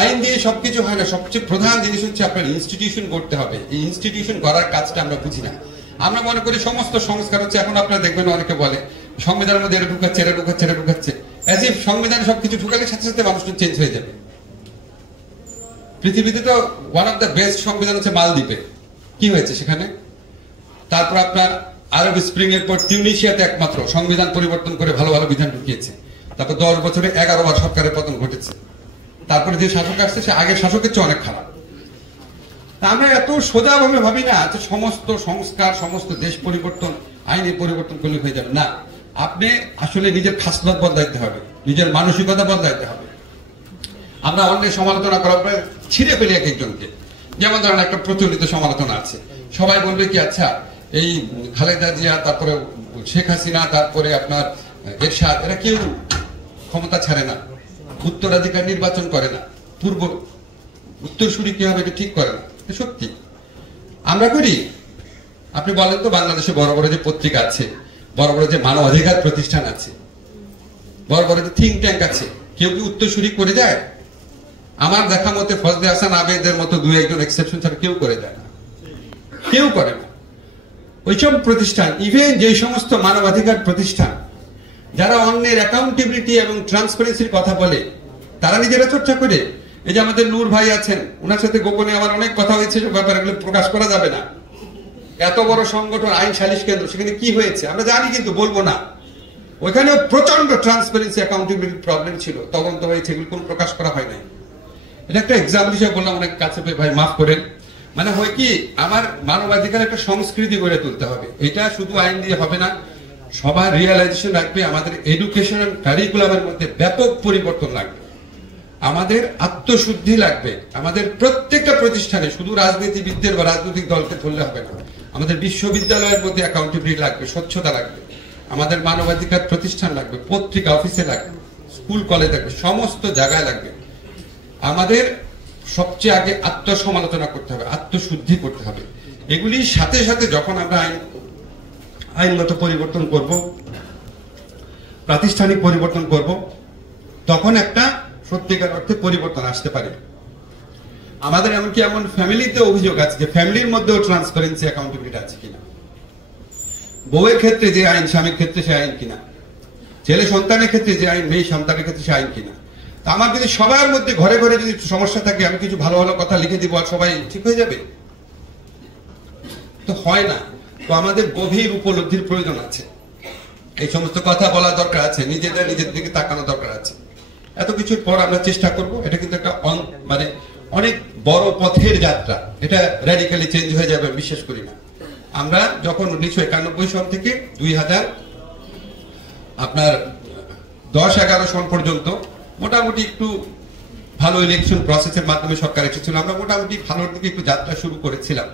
আইন দিয়ে সবকিছু হয় না। সবচেয়ে প্রধান জিনিস হচ্ছে আপনার ইনস্টিটিউশন করতে হবে। এই ইনস্টিটিউশন করার কাজটা আমরা বুঝি না। আমরা মনে করি সমস্ত সংস্কার হচ্ছে, এখন আপনারা দেখবেন অনেকে বলে সংবিধানের মধ্যে এটা ঢুকাচ্ছে, এটা ঢুকাচ্ছে, এটা ঢুকাচ্ছে, অ্যাজ ইফ সংবিধানে সবকিছু ঢুকালে সাথে সাথে মানুষটা চেঞ্জ হয়ে যাবে। পৃথিবীতে তো ওয়ান অফ দ্য বেস্ট সংবিধান হচ্ছে মালদ্বীপে। কি হয়েছে সেখানে? তারপর আপনার আরব স্প্রিং এর পর টিউনিশিয়াতে একমাত্র সংবিধান পরিবর্তন করে ভালো ভালো বিধান ঢুকিয়েছে। তারপর 10 বছরে 11 বার সরকারের পতন ঘটেছে। তারপরে যে শাসক আসছে সে আগের শাসকের চেয়ে অনেক খারাপ। আমরা এত সোজাভাবে ভাবি না যে সমস্ত সংস্কার, সমস্ত দেশ পরিবর্তন আইনে পরিবর্তন করলে হয়ে যাবে না। আপনি আসলে নিজের খাসলত বদলাইতে হবে, নিজের মানসিকতা বদলাইতে হবে। আমরা অন্যের সমালোচনা করার পরে ছিঁড়ে ফেলি এক একজনকে। যেমন ধরেন একটা প্রচলিত সমালোচনা আছে, সবাই বলবে কি আচ্ছা এই খালেদা জিয়া, তারপরে শেখ হাসিনা, তারপরে আপনার এরশাদ, এরা কেউ ক্ষমতা ছাড়ে না, উত্তরাধিকার নির্বাচন করে না, পূর্ব উত্তরসূরি কি হবে এটা ঠিক করে না। সত্যি আমরা করি। আপনি বলেন তো বাংলাদেশে বড় বড় যে পত্রিকা আছে, বড় বড় যে মানবাধিকার প্রতিষ্ঠান আছে, বড় বড় যে থিঙ্ক ট্যাঙ্ক আছে, কেউ কি উত্তরসূরি করে যায়? আমার দেখা মতে ফজলে হাসান আবেদের মতো 2-1 এক্সেপশন ছাড়া কেউ করে যায় না, কেউ করে না। ওইসব প্রতিষ্ঠান, ইভেন যে সমস্ত মানবাধিকার প্রতিষ্ঠান যারা অন্যের অ্যাকাউন্টেবিলিটি এবং ট্রান্সপারেন্সির কথা বলে, তারা নিজেরা চর্চা করে। এই যে আমাদের নূর ভাই আছেন, ওনার সাথে গোপনে আমার অনেক কথা হয়েছে, সব ব্যাপারগুলো প্রকাশ করা যাবে না। এত বড় সংগঠন আইন সালিশ কেন্দ্র, সেখানে কি হয়েছে আমরা জানি কিন্তু বলবো না। ওইখানেও প্রচন্ড ট্রান্সপারেন্সি অ্যাকাউন্টেবিলিটি প্রবলেম ছিল, তদন্ত হয়েছে, এগুলো কোনো প্রকাশ করা হয় নাই। এটা একটা এক্সাম্পল হিসেবে বললাম, অনেক কাছে পেয়ে ভাই মাফ করেন। মানে হয় কি, আমার মানবাধিকার একটা সংস্কৃতি গড়ে তুলতে হবে। এটা শুধু আইন দিয়ে হবে না, সবার রিয়েলাইজেশন লাগবে। আমাদের এডুকেশনাল কারিকুলামের মধ্যে ব্যাপক পরিবর্তন লাগবে, আমাদের আত্মশুদ্ধি লাগবে। আমাদের প্রত্যেকটা প্রতিষ্ঠানে শুধু রাজনীতিবিদদের বা রাজনৈতিক দলকে ধরলে হবে না। আমাদের বিশ্ববিদ্যালয়ের মধ্যে অ্যাকাউন্টেবিলিটি লাগবে, স্বচ্ছতা লাগবে, আমাদের মানবাধিকার প্রতিষ্ঠান লাগবে, পত্রিকা অফিসে লাগবে, স্কুল কলেজ লাগবে, সমস্ত জায়গায় লাগবে। আমাদের সবচেয়ে আগে আত্মসমালোচনা করতে হবে, আত্মশুদ্ধি করতে হবে। এগুলির সাথে সাথে যখন আমরা আইনগত পরিবর্তন করব, প্রাতিষ্ঠানিক পরিবর্তন করব, তখন একটা সত্যিকার অর্থে পরিবর্তন আসতে পারে। আমাদের এমনকি এমন ফ্যামিলিতে অভিযোগ আছে যে ফ্যামিলির মধ্যেও ট্রান্সপারেন্সি অ্যাকাউন্টেবিলিটি আছে কিনা, বউয়ের ক্ষেত্রে যে আইন স্বামীর ক্ষেত্রে সে আইন কিনা, ছেলে সন্তানের ক্ষেত্রে যে আইন মেয়ে সন্তানের ক্ষেত্রে সে আইন কিনা। তা আমার যদি সবার মধ্যে ঘরে ঘরে যদি সমস্যা থাকে, আমি কিছু ভালো ভালো কথা লিখে দিব আর সবাই ঠিক হয়ে যাবে, তো হয় না। তো আমাদের গভীর উপলব্ধির প্রয়োজন আছে, এই সমস্ত কথা বলা দরকার আছে, নিজেদের দিকে তাকানো দরকার আছে। এত কিছুর পর আমরা চেষ্টা করব। এটা কিন্তু একটা মানে অনেক বড় পথের যাত্রা, এটা র্যাডিক্যালি চেঞ্জ হয়ে যাবে বিশ্বাস করি না। আমরা যখন 1991 সন থেকে 2010-11 সন পর্যন্ত মোটামুটি একটু ভালো ইলেকশন প্রসেসের মাধ্যমে সরকার এসেছিল, আমরা মোটামুটি ভালোর দিকে একটু যাত্রা শুরু করেছিলাম।